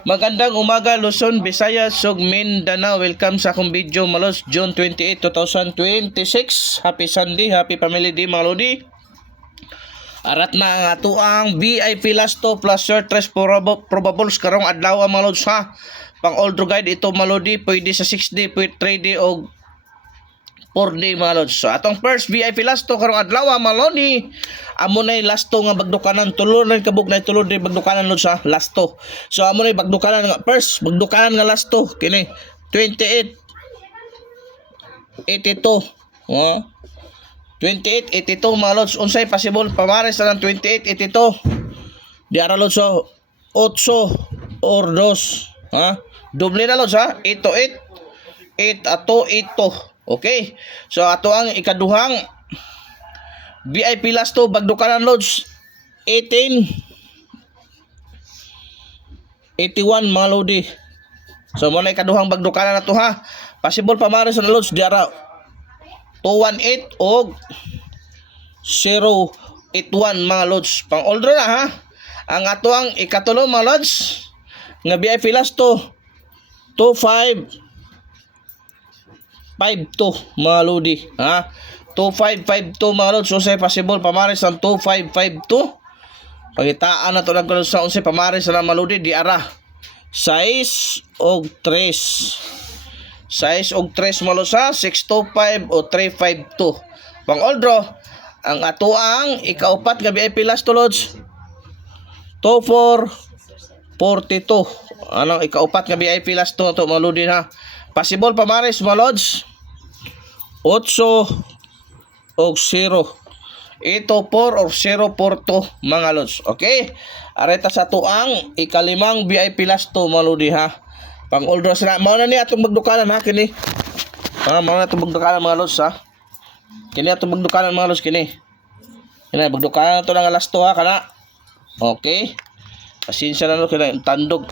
Magandang umaga Luzon, Visayas, ug Mindanao. Welcome sa akong video malos June 28, 2026. Happy Sunday, happy family day mga lodi. Arat na ang atuang VIP Lasto plus short rest probables karong adlaw mga lods ha. Pang older guide ito mga lodi, pwede sa 6 day, pwede 3 day o 4 day mga lods. So atong first VIP Lasto karong adlaw mga lodi. Amo nay lasto nga bagdukanan, tulo na kabuk na tulo di bagdukanan lods ha, lasto. So amo nay bagdukanan nga first, bagdukanan nga lasto kini 28 82. 28 82 mga lods. Unsay possible pamares na ng 28 82. Di ara lods so 8 or 2 ha. Doble na lods ha. 8 8 ato 8. Okay. So ato ang ikaduhang VIP Lasto bagdukanan lods 18 81 mga lodi. So mo na ikaduhang bagdukanan na to ha. Possible pamares na lods di ara 218 og 081 mga lods. Pang older na ha. Ang ato ang ikatulo mga lods nga VIP Lasto 2552 mga lodi ha. 2552 mga lods. Unsay possible pamares ng 2552. Pagitaan na to lang ko sa unsay pamares na mga lodi di ara 6 og 3. 6 og 3 malo sa 625 o 352. Pang oldro, ang ato ang ikaupat nga VIP Lasto lods 2442. Anong ikaupat nga VIP Lasto to mga lodi ha. Possible pamares mga lods 8 og 0. Ito 4 or 042 mga lods. Okay? Areta sa tuang ikalimang VIP Lasto mga lodi ha. Pang older sila. Mao na ni atong magdukanan ha kini. Mao na atong magdukanan mga lods ha. Kini atong magdukanan mga lods kini. Kini magdukanan to nga lasto ha kana. Okay? Pasensya na no kini tandog.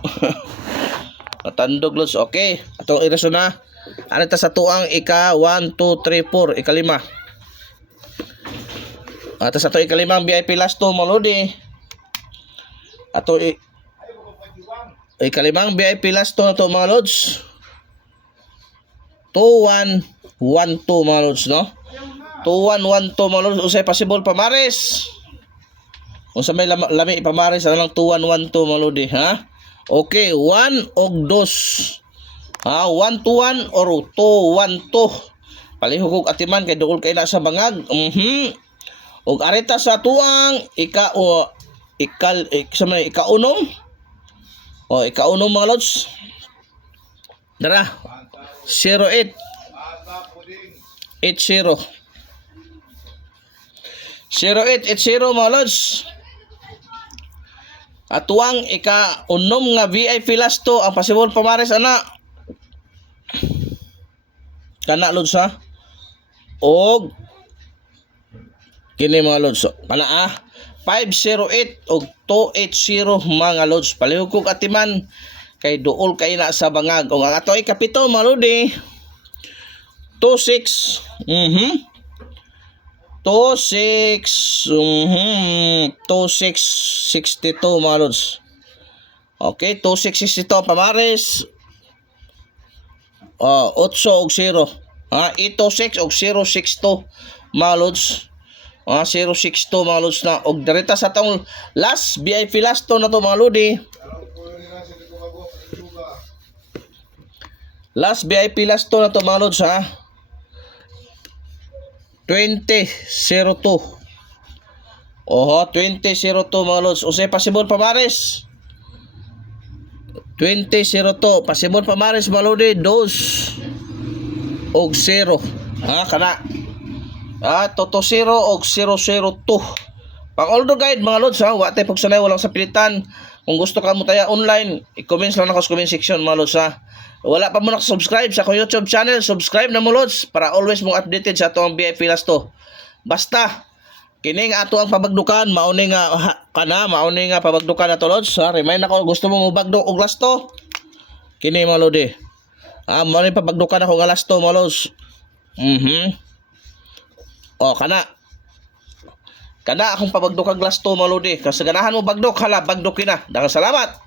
Tandog lods. Okay. Atong irason na. Ano ta sa tuang ika 1 2 3 4 ikalima. Ato sa to ikalimang VIP Lasto mga lodi. Ato ikalimang VIP Lasto na to mga lods 2112 mga lods no. 2112 mga lods. Usay possible pamares. Unsa may lami pamares na lang 2112 mga lodi ha. Okay, 1 og 2 ha, 1 to 1 or 2 1 2. Palihog atiman kay duol kay na sa bangag. Og areta sa tuang ika o ikaunom. O ikaunom mga lods. Dara 08 80 0880 mga lods. Atuang ikaunom nga VIP Lasto ang possible pamares ana kana lods ha. Og kini mga lods kana 508 og 280 mga lods. Palihog kog atiman kay duol kay na sa bangag. Og ang ato ay kapito mga lodi 26 2662 mga lods. Okay, 2662 pamares 8 og 0 ha, 826 og 062 mga lods. 062 mga lods na. Og darita sa tong last VIP Lasto na to mga lodi. Last VIP Lasto na to mga lods ha. 2002. Oho, 2002 mga lods. Usay possible pamares 2002. Possible pamares mga lodi 2 og 0 ha kana. Toto 0 og 002. Pang older guide mga lods ha. Wa tay pagsanay walang sa pilitan. Kung gusto ka mo taya online, i-comment lang ako sa comment section mga lods ha. Wala pa mo nakasubscribe sa akong YouTube channel, subscribe na mo lods para always mong updated sa atong VIP Lasto. Basta kini nga ato ang pabagdukan, mauni nga mauni nga pabagdukan na to lods ha. Remind ako gusto mo mabagdok og lasto. Kini mga lodi. Mauni pabagdukan ako nga lasto mga lods. O kana akong pabagdok ang lasto mga lodi. Kasaganahan mo bagdok hala bagdok kina. Daghang salamat.